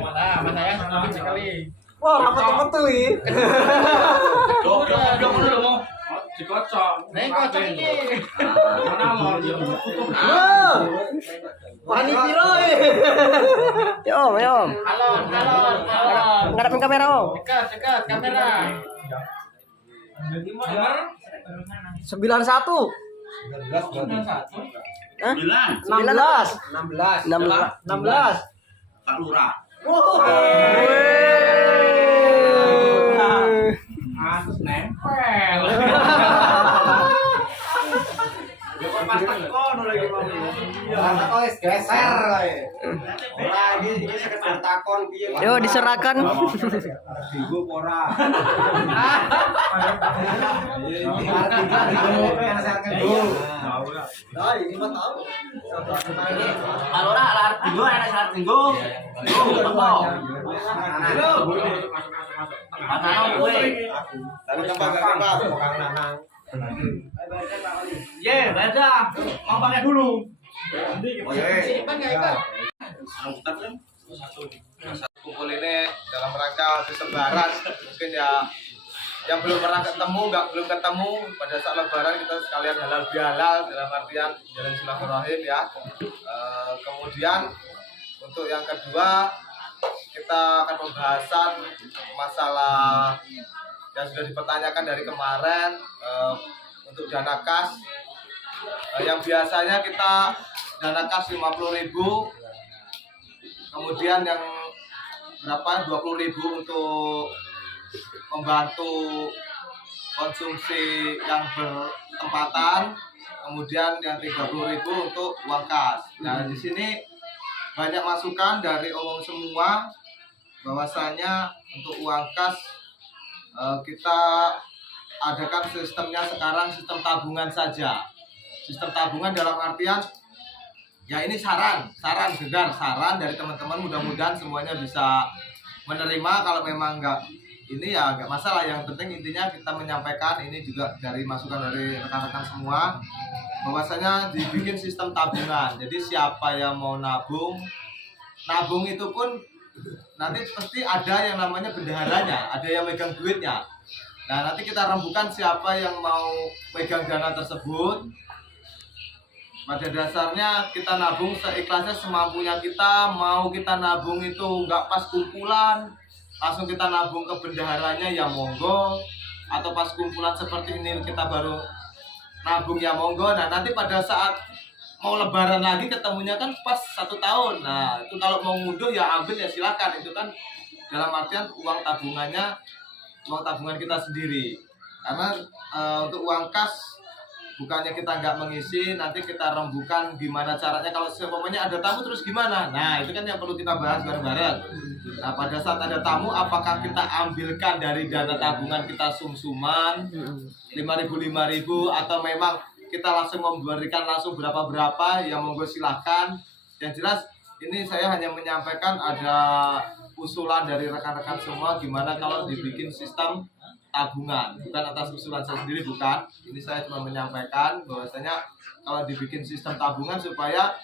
Nah, Mas saya lebih sekali. Wah, rapat tuh ini. Dok dulu mau. Dikocok. Nek kocok iki. Mana mau Wah. Wani piro Yo. Halo. Ngadepin kamera, Om. Dekat kamera. Nomor 91. Hah? 16. Pak Lurah. Asus nempel. Pas takon lagi mau. Takon wis geser kae. Ora iki sekedar takon piye. Yo diserahkan. Minggu ora. Nah, ini mah tahu. Pak Lurah arep dinggo enak arep dinggo. Apa? Mana kowe? Tadi tembak Kang Nanang. Ye, beda. Mau pakai dulu. Simpan enggak ikut? Kumpul ini dalam rangka habis lebaran mungkin ya yang belum pernah ketemu belum ketemu pada saat lebaran kita sekalian halal bihalal dalam artian jalan silaturahim ya. Kemudian untuk yang kedua kita akan pembahasan masalah yang sudah dipertanyakan dari kemarin untuk dana kas yang biasanya kita dana kas 50.000, kemudian yang berapa 20.000 untuk membantu konsumsi yang bertempatan, kemudian yang 30.000 untuk uang kas. Nah di sini banyak masukan dari umum semua bahwasanya untuk uang kas kita adakan sistemnya sekarang sistem tabungan saja. Sistem tabungan dalam artian ya ini saran dari teman-teman, mudah-mudahan semuanya bisa menerima. Kalau memang enggak ini ya enggak masalah, yang penting intinya kita menyampaikan ini juga dari masukan dari rekan-rekan semua bahwasanya dibikin sistem tabungan. Jadi siapa yang mau nabung itu pun nanti pasti ada yang namanya bendaharanya, ada yang megang duitnya. Nah nanti kita rembukan siapa yang mau megang dana tersebut. Pada dasarnya kita nabung seikhlasnya semampunya kita. Mau kita nabung itu nggak pas kumpulan langsung kita nabung ke bendaharanya ya monggo, atau pas kumpulan seperti ini kita baru nabung ya monggo. Nah nanti pada saat mau lebaran lagi ketemunya kan pas 1 tahun. Nah itu kalau mau ngunduh ya ambil ya silakan, itu kan dalam artian uang tabungan kita sendiri. Karena untuk uang kas bukannya kita nggak mengisi, nanti kita rembukan gimana caranya kalau seumpamanya ada tamu terus gimana. Nah itu kan yang perlu kita bahas bareng-bareng. Nah pada saat ada tamu apakah kita ambilkan dari dana tabungan kita sum-suman 5.000 atau memang kita langsung memberikan langsung berapa yang monggo silahkan. Yang jelas ini saya hanya menyampaikan ada usulan dari rekan-rekan semua gimana kalau dibikin sistem tabungan, bukan atas usulan saya sendiri, bukan. Ini saya cuma menyampaikan bahwasanya kalau dibikin sistem tabungan supaya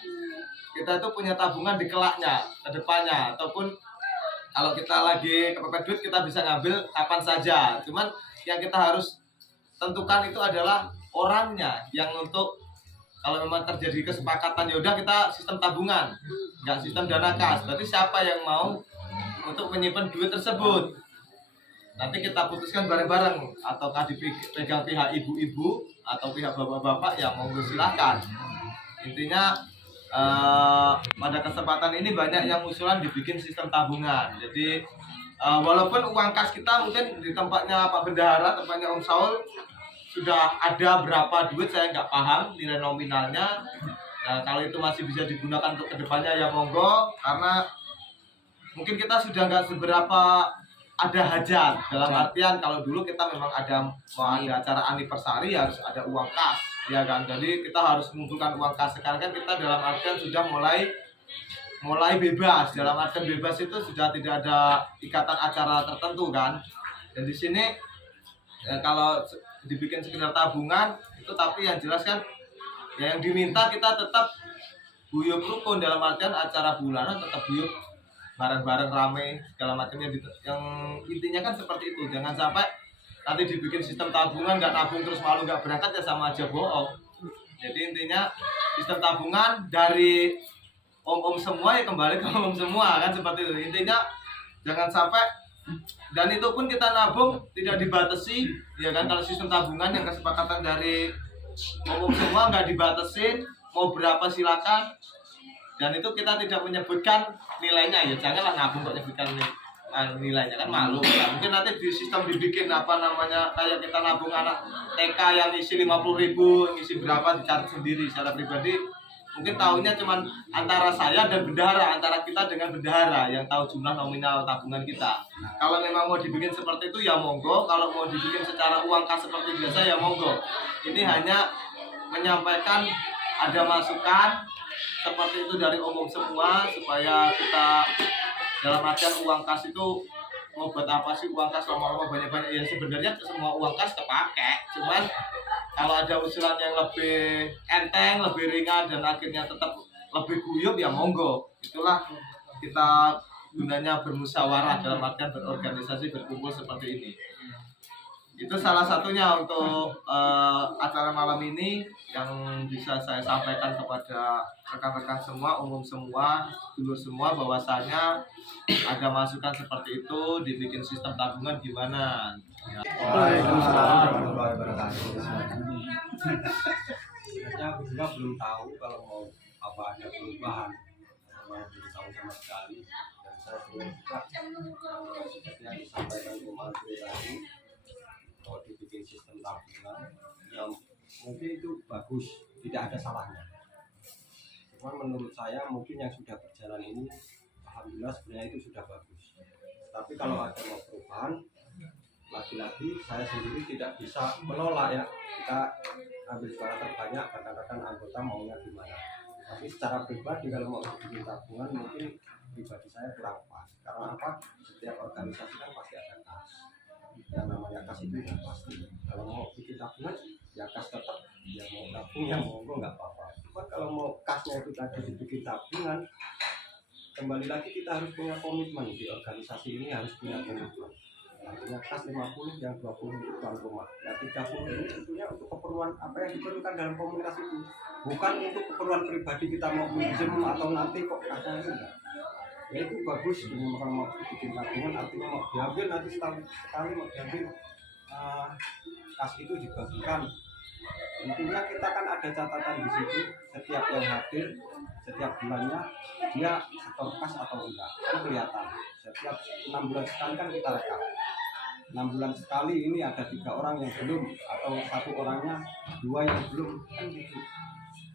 kita itu punya tabungan di kelaknya, ke depannya, ataupun kalau kita lagi kepepet duit kita bisa ngambil kapan saja. Cuman yang kita harus tentukan itu adalah orangnya, yang untuk kalau memang terjadi kesepakatan ya udah kita sistem tabungan, nggak sistem dana kas. Berarti siapa yang mau untuk menyimpan duit tersebut? Nanti kita putuskan bareng-bareng, ataukah dipegang pihak ibu-ibu atau pihak bapak-bapak yang monggo silakan. Intinya pada kesempatan ini banyak yang usulan dibikin sistem tabungan. Jadi walaupun uang kas kita mungkin di tempatnya Pak Bendahara, tempatnya Om Saul sudah ada berapa duit saya nggak paham nilai nominalnya. Nah kalau itu masih bisa digunakan untuk kedepannya ya monggo, karena mungkin kita sudah nggak seberapa ada hajat, dalam artian kalau dulu kita memang ada acara anniversary harus ada uang kas, ya kan. Jadi kita harus mengumpulkan uang kas. Sekarang kan kita dalam artian sudah mulai bebas. Dalam artian bebas itu sudah tidak ada ikatan acara tertentu kan. Dan di sini ya, kalau dibikin sekedar tabungan itu, tapi yang jelas kan ya, yang diminta kita tetap guyup rukun, dalam artian acara bulanan tetap guyup bareng-bareng rame segala macamnya yang intinya kan seperti itu. Jangan sampai nanti dibikin sistem tabungan nggak nabung terus malu nggak berangkat ya sama aja bohong. Jadi intinya sistem tabungan dari om-om semua ya kembali ke om semua kan seperti itu. Intinya jangan sampai, dan itu pun kita nabung tidak dibatasi ya kan. Kalau sistem tabungan yang kesepakatan dari om semua nggak dibatasin, mau berapa silakan, dan itu kita tidak menyebutkan nilainya ya. Janganlah nabung kok menyebutkan nilainya kan malu kan. Mungkin nanti di sistem dibikin apa namanya kayak kita nabung anak TK yang isi 50.000, ngisi berapa dicatat sendiri secara pribadi. Mungkin tahunya cuman antara saya dan bendahara, antara kita dengan bendahara yang tahu jumlah nominal tabungan kita. Kalau memang mau dibikin seperti itu ya monggo, kalau mau dibikin secara uang kas seperti biasa ya monggo. Ini hanya menyampaikan ada masukan seperti itu dari umum semua, supaya kita dalam artian uang kas itu mau buat apa sih uang kas lama-lama banyak-banyak. Ya sebenarnya semua uang kas kepake, cuman kalau ada usulan yang lebih enteng, lebih ringan dan akhirnya tetap lebih guyup ya monggo. Itulah kita gunanya bermusyawarah, dalam artian berorganisasi, berkumpul seperti ini. Itu salah satunya untuk acara malam ini yang bisa saya sampaikan kepada rekan-rekan semua, umum semua, dulur semua, bahwasanya ada masukan seperti itu, dibikin sistem tabungan gimana. Ya. Waalaikumsalam. Sebenarnya aku juga belum tahu kalau mau apa ada perubahan, belum tahu sama sekali. Dan saya belum juga seperti yang disampaikan Umar tadi, kalau dibikin sistem tabungan yang mungkin itu bagus, tidak ada salahnya. Cuma menurut saya mungkin yang sudah berjalan ini alhamdulillah sebenarnya itu sudah bagus. Tapi kalau ada mau perubahan, lagi-lagi saya sendiri tidak bisa menolak ya. Kita ambil suara terbanyak, rekan-rekan anggota maunya gimana. Tapi secara pribadi kalau mau bikin tabungan mungkin pribadi saya kurang pas. Karena apa? Setiap organisasi kan pasti ada kas. Yang namanya kas itu yang pasti. Kalau mau bikin tabungan ya kas tetap, ya mau tabung ya monggo nggak apa-apa. Cuma kalau mau kasnya itu tadi dibikin tabungan, kembali lagi kita harus punya komitmen di organisasi ini, harus punya komitmen. Artinya kas 50, yang 20 untuk tuan rumah. Yang 30 ini tentunya untuk keperluan apa yang diperlukan dalam komunitas itu. Bukan untuk keperluan pribadi kita mau minjem atau nanti kok kasnya enggak. Ya itu bagus, kalau mau bikin tabungan artinya mau diambil nanti sekali mau diambil kas itu dibagikan. Intinya kita kan ada catatan di situ, setiap yang hadir setiap bulannya dia setor kas atau enggak kan kelihatan. Setiap 6 bulan sekali kan kita rekap. 6 bulan sekali ini ada 3 orang yang belum, atau 1 orangnya 2 yang belum kan gitu.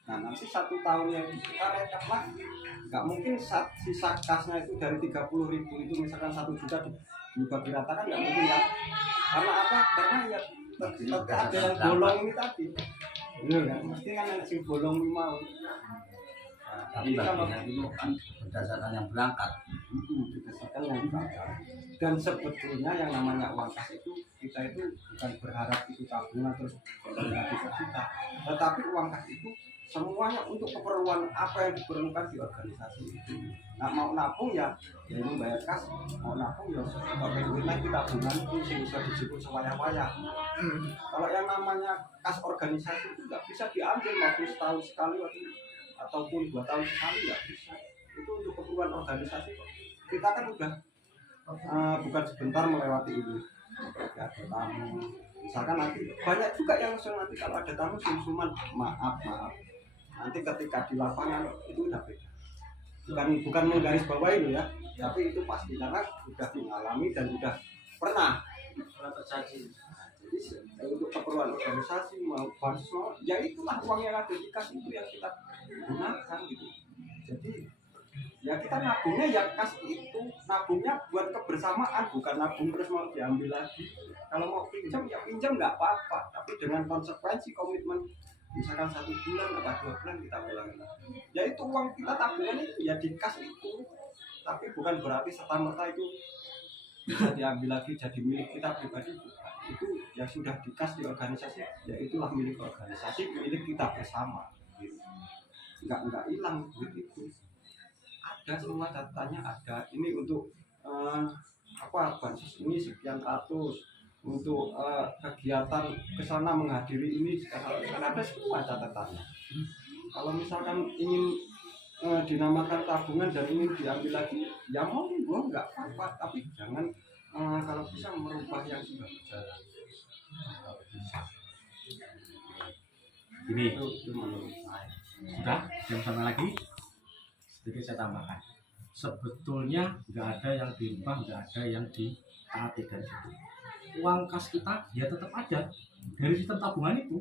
Nah nanti 1 tahun yang kita rekap lagi, nggak mungkin sisa kasnya itu dari 30.000 itu misalkan 1 juta dibagi rata kan nggak mungkin ya. Karena apa? Karena ya tetap ada yang bolong ini tadi. Benar kan? Mesti kan ada si bolong 5. Tapi bagian itu kan berdasarkan yang berangkat. Berdasarkan yang berangkat. Dan sebetulnya yang namanya uang kas itu kita itu bukan berharap itu tabungan terus kembali lagi ke kita. Tetapi uang kas itu semuanya untuk keperluan apa yang diperlukan di organisasi itu. Nah mau nabung ya ini bayar kas, mau nabung ya pakai duit lagi tabungan itu bisa disebut sewaya-waya. Kalau yang namanya kas organisasi itu nggak bisa diambil waktu setahun sekali ataupun 2 tahun sekali, nggak bisa. Itu untuk keperluan organisasi. Kita kan udah bukan sebentar melewati ini. Ya, ada tamu. Misalkan nanti banyak juga yang nanti kalau ada tamu sum-suman maaf. Nanti ketika di lapangan itu udah beda. Bukan menggaris bawah itu ya, tapi itu pasti karena sudah mengalami dan sudah pernah terjadi. Jadi untuk keperluan organisasi mau bansos, ya itulah uang yang ada di kas itu yang kita gunakan gitu. Jadi ya kita nabungnya ya kas itu, nabungnya buat kebersamaan, bukan nabung terus mau diambil lagi. Kalau mau pinjam ya pinjam nggak apa-apa, tapi dengan konsekuensi komitmen. Misalkan 1 bulan atau 2 bulan kita ulangin. Ya itu uang kita tabungan itu ya di kas itu, tapi bukan berarti serta-merta itu bisa diambil lagi jadi milik kita pribadi. Itu yang sudah di kas di organisasi, ya itulah milik organisasi, milik kita bersama. Gitu. Enggak hilang duit itu. ada semua catatannya ada. Ini untuk apa bansos ini sekian ratus, untuk kegiatan kesana menghadiri ini sekarang ada semua catatannya. Kalau misalkan ingin dinamakan tabungan dan ingin diambil lagi, ya monggo nggak apa-apa, tapi jangan kalau bisa merubah yang sudah berjalan. Kalau bisa. Ini Itu menurut saya. sudah yang sama lagi sedikit saya tambahkan. Sebetulnya nggak ada yang dirubah, nggak ada yang ditaati dari situ. Uang kas kita ya tetap ada dari sistem tabungan itu,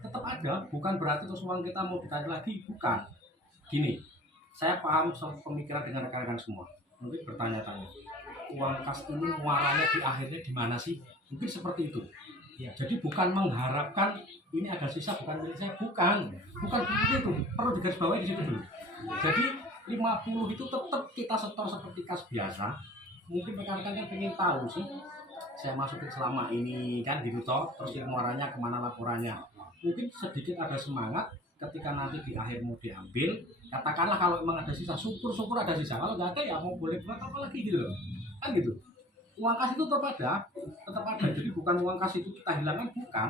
tetap ada. Bukan berarti terus uang kita mau ditarik lagi, bukan. Gini, saya paham soal pemikiran dengan rekan-rekan semua. Mungkin bertanya-tanya, uang kas ini muaranya di akhirnya di mana sih? Mungkin seperti itu. Ya, jadi bukan mengharapkan ini ada sisa bukan milik saya, bukan begitu itu. Perlu digarisbawahi di situ dulu. Jadi 50 itu tetap kita setor seperti kas biasa. Mungkin rekan-rekan kan pengen tahu sih, saya masukin selama ini kan gitu toh, terus muaranya kemana laporannya. Mungkin sedikit ada semangat ketika nanti di akhir mau diambil, katakanlah kalau memang ada sisa, syukur ada sisa. Kalau nggak ada ya mau boleh buat apa lagi gitu loh, kan gitu. Uang kas itu tetap ada. Jadi bukan uang kas itu kita hilangkan, bukan.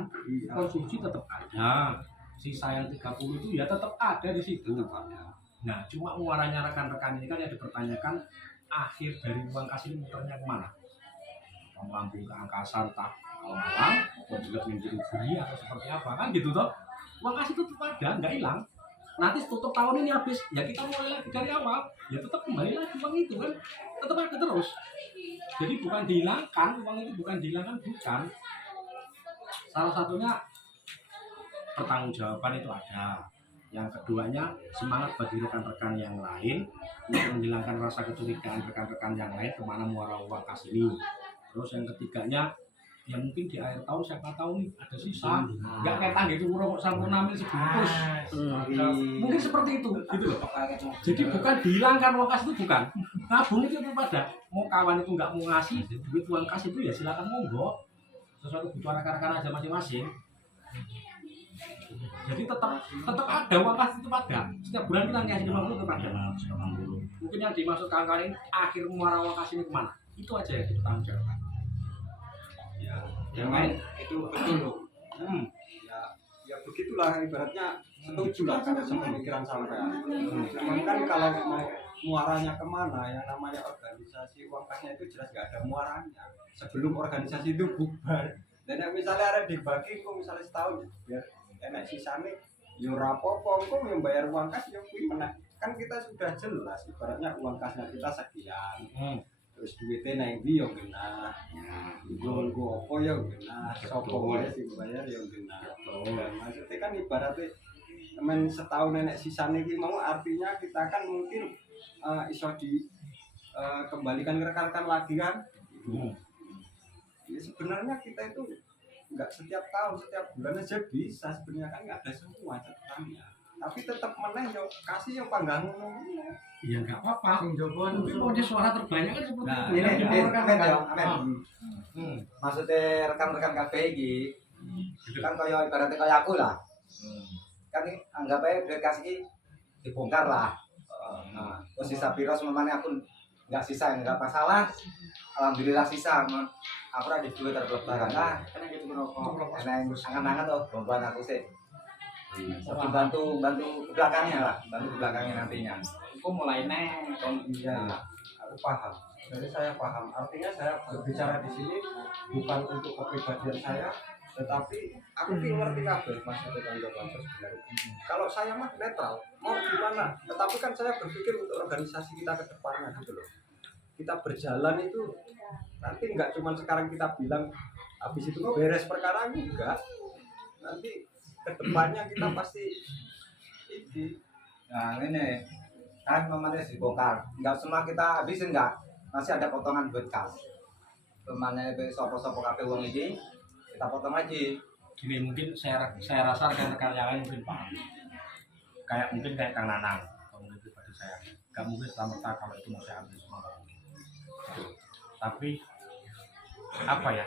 Konsumsi tetap ada. Sisa yang 30 itu ya tetap ada di situ. Nah, cuma muaranya rekan-rekan ini kan yang dipertanyakan, akhir dari uang kas ini muternya kemana? Melambung ke angkasa, entah malam, atau juga menjadi bumi atau seperti apa kan gitu toh. Uang kas itu tetap ada, nggak hilang. Nanti tutup tahun ini habis, ya kita mulai lagi dari awal, ya tetap kembali lagi uang itu kan, tetap ada terus. Jadi bukan dihilangkan, uang itu bukan dihilangkan, bukan. Salah satunya pertanggungjawaban itu ada. Yang keduanya semangat bagi rekan-rekan yang lain untuk menghilangkan rasa kecurigaan rekan-rekan yang lain kemana muara uang kas ini. Terus yang ketiganya, ya mungkin di akhir tahun siapa tahu nih ada sisa, nggak kayak tangga itu kok sampun sebungkus. Mungkin seperti itu, gitu loh. Jadi bukan dihilangkan uang kas itu, bukan. Nabung itu tetap ada. Mau kawan itu nggak mau ngasih duit uang kas itu ya silakan monggo. Sesuatu kebutuhan rekan-rekan aja masing-masing. Jadi tetap ada uang kas itu ada. Setiap bulan kita ngasih 50 tetap ada. Mungkin yang dimaksud kawan-kawan ini akhir muara uang kas ini kemana? Itu aja yang bertanggung jawab. Ya, yang lain itu betul loh. Ya begitulah ibaratnya, setuju lah sama pemikiran sampean. Memang kan kalau mau muaranya kemana, yang namanya organisasi uang kasnya itu jelas nggak ada muaranya. Sebelum organisasi itu bubar. Dan yang misalnya ada dibagi, kok misalnya setahun biar enak sisanya, yo rapopo, kok yang bayar uang kas yang kuwi menang. Kan kita sudah jelas ibaratnya uang kasnya kita sekian. Terus duitnya naik di yang kena, gue apa yang kena, sopo wae sing bayar yang kena. Maksudnya kan ibaratnya temen setahun nenek sisanya ini mau, artinya kita kan mungkin iso di kembalikan ke rekan-rekan lagi kan. Ya sebenarnya kita itu nggak setiap tahun, setiap bulan aja bisa sebenarnya, kan nggak ada semua catatannya. Tapi tetap meneh yo kasih yo panggang ngono. Ya nggak apa-apa. Mungkin mau di suara terbanyak kan seperti Nah, itu. ini Rekan-rekan. maksudnya rekan-rekan kabeh iki kan kaya ibaratnya kaya aku lah. Kan anggap aja duit kasih iki dibongkar lah. Nah, terus sisa piro semamane aku nggak sisa, nggak masalah. Alhamdulillah sisa, aku ada duit terlebaran lah. Kan gitu merokok. Enak angan-angan tuh bomban aku sih. Bantu belakangnya lah, bantu belakangnya nantinya. Aku mulai nih. Iya, aku paham. Jadi saya paham. Artinya saya berbicara di sini bukan untuk kepribadian saya, tetapi aku ngerti kabeh maksudnya tanggung jawab sebenarnya. Kalau saya mah netral, mau gimana? Tetapi kan saya berpikir untuk organisasi kita ke depannya gitu loh. Kita berjalan itu nanti nggak cuma sekarang kita bilang habis itu beres perkara, enggak. Nanti kedepannya kita pasti ini. Nah ini kan memangnya dibongkar, nggak semua kita habisin, nggak, masih ada potongan buat kas. Memangnya sopo-sopo kabeh uang ini kita potong lagi. Gini, mungkin saya rasa rekan-rekan yang lain mungkin paham. Mungkin kayak Kang Nanang, kalau mungkin pribadi saya, nggak mungkin serta-merta kalau itu mau saya ambil semua. Tapi apa ya?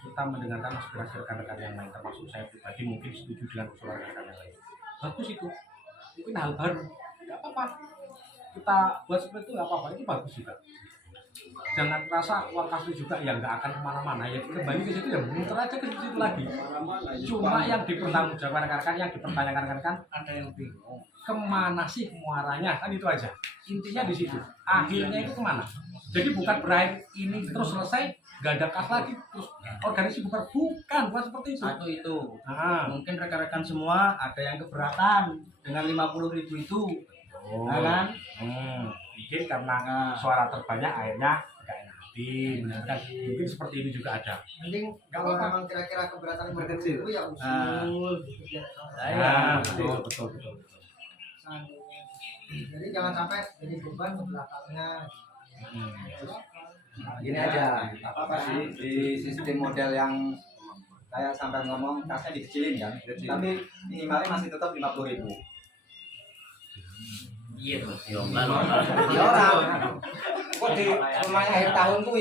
Kita mendengarkan aspirasi rekan-rekan yang lain, termasuk saya pribadi mungkin setuju dengan usulan rekan-rekan yang lain. Bagus itu, mungkin hal baru, nggak apa-apa. kita buat seperti itu nggak apa-apa, itu bagus juga. Jangan rasa uang kas itu juga yang nggak akan kemana-mana, ya kembali ke situ ya muter aja ke situ lagi. Cuma yang dipertanggungjawabkan rekan-rekan, yang dipertanyakan rekan-rekan, ada yang bingung kemana sih muaranya, kan itu aja intinya di situ, akhirnya itu kemana. Jadi bukan berakhir ini terus selesai nggak ada kas lagi terus organisasi bukan seperti itu. Satu itu. Nah, Mungkin rekan-rekan semua ada yang keberatan dengan 50.000 itu. Ya kan? Mungkin karena suara terbanyak akhirnya nggak enak hati, kan mungkin seperti ini juga ada. Mending kalau memang kira-kira keberatan itu ya Nah. Nah, betul. Jadi jangan sampai jadi beban ke belakangnya. Gini aja, apa sih di sistem model yang kayak sampai ngomong kasnya dikecilin kan, tapi minimalnya masih tetap 50.000. Iya tuh. Ya orang, kok di rumahnya akhir tahun tuh